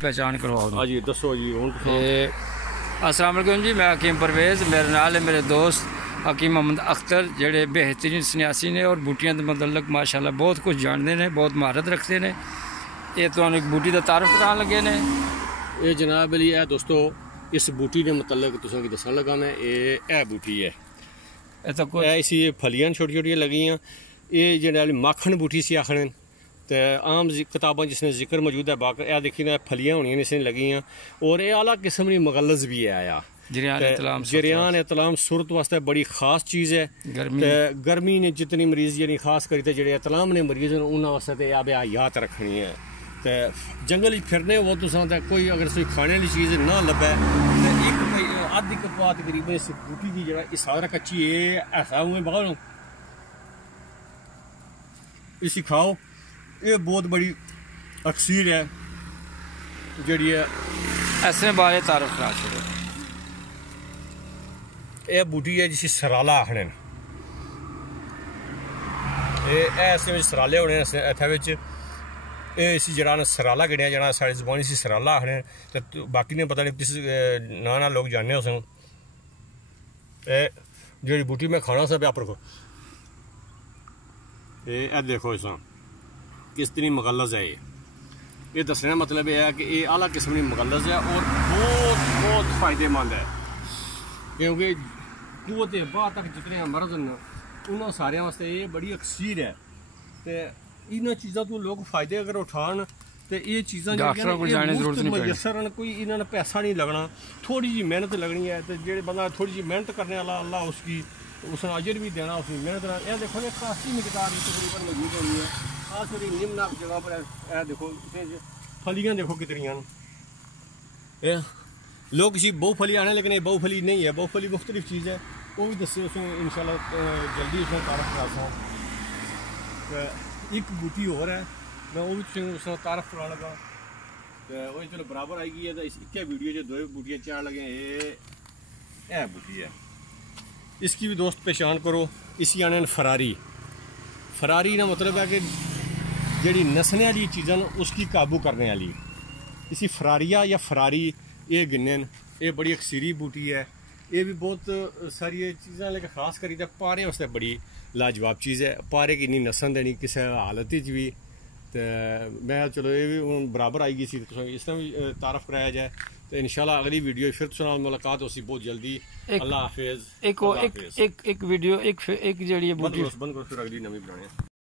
پہچان کرواؤ ہاں جی دسو جی السلام علیکم جی، میں حکیم پرویز، میرے نال ہے میرے دوست حکیم محمد اختر جڑے بہترین سنیاسی نے اور بوٹیاں کے متعلق ماشاءاللہ بہت کچھ جانتے ہیں، بہت مہارت رکھتے ہیں۔ یہ تو ایک بوٹی کا تعارف کران لگے نے۔ یہ جناب علی ہے دوستو، اس بوٹی کے متعلق تساں کی دسن لگا میں، یہ بوٹی ہے، اسی پھلیاں چھوٹی چھوٹی لگی ہیں۔ یہ جناب مکھن بوٹی سی آخر تو عام کتاباں جس نے ذکر موجود ہے، باقی یہ دیکھی نا پھلیاں ہونی اس نے لگی ہیں، اور یہ اعلیٰ قسم کی مغلظ بھی ہے آیا جریان اطلام صورت واسطے بڑی خاص چیز ہے۔ گرمی نے جتنی مریض یعنی خاص کر کے جڑے اطلام نے مریض ہیں انہوں واسطے آب حیات رکھنی ہے۔ تو جنگل پھرنے وہ تو کوئی اگر کوئی کھانے والی چیز نہ لبے تو ایک ادھی کپا تقریباً اس بوٹی کی جڑا سارا کچی ہے ایسا ہوئے بغل اسی کھاؤ۔ یہ بہت بڑی اکسیر ہے جڑی ہے ایسے بارے تعارف کرا چھوڑے۔ یہ بوٹی ہے جسی سرالا آخنے، یہ ایسے سرالے ہونے اتنے اسی جڑا سرالا گڑیا جڑا ساری زبانی سی سرالا آخنے، تو باقی نے پتہ نہیں کس نہ لوگ جاننے ہو سن۔ جڑی بوٹی میں کھانا سا پیا رکھو، یہ دیکھو اس کس طرح مغلظ ہے۔ یہ دسنے کا مطلب یہ ہے کہ یہ اعلیٰ قسم کی مغلظ ہے اور بہت بہت فائدے مند ہے، کیونکہ قوت باہ تک جتنے مرض ہیں انہوں سارے واسطے یہ بڑی اکسیر ہے۔ تو ان چیزوں تو لوگ فائدے اگر اٹھان تو یہ چیزاں میسر ہیں، کوئی انہوں نے پیسہ نہیں لگنا، تھوڑی جی محنت لگنی ہے۔ تو جہے بندہ تھوڑی جی محنت کرنے والا اللہ اس نے اجر بھی دینا اس کی محنت۔ یہ دیکھو یہ کافی مقدار تقریباً موجود ہونی ہے، خاص کر نمناک جگہ پر۔ یہ دیکھو پھلیاں دیکھو کتنی ہیں۔ لوگ کسی بہو پھلی آنے لیکن یہ بہو پھلی نہیں ہے، بہو پھلی مختلف چیز ہے، وہ بھی دسے اس میں انشاءاللہ جلدی اس میں تعارف کراتا ہوں۔ ایک بوٹی اور ہے میں وہ بھی اس میں تعارف کرا لگا، تو وہ چلو برابر آئی گئی ہے۔ تو اس ایک ویڈیو جو دو بوٹیاں چار لگے یہ بوٹی ہے، اس کی بھی دوست پہچان کرو۔ اسی آنے فراری، فراری کا مطلب ہے کہ جیڑی نسنے والی چیزاں اس کی قابو کرنے والی، اسی فراریا یا فراری یہ گنن۔ یہ بڑی اکسیری بوٹی ہے، یہ بھی بہت ساری چیزاں لیکن خاص کری پارے واسطے بڑی لاجواب چیز ہے۔ پارے کی نہیں نسن دینی کسی حالت بھی، تو میں چلو یہ بھی برابر آئی گئی سی، اس طرح بھی تعارف کرایا جائے۔ تو انشاءاللہ اگلی ویڈیو پھر ملاقات ہو سی بہت جلدی۔ اللہ حافظ۔ ایک ویڈیو ایک جڑی بوٹی بند کرو پھر اگلی نویں بنانے۔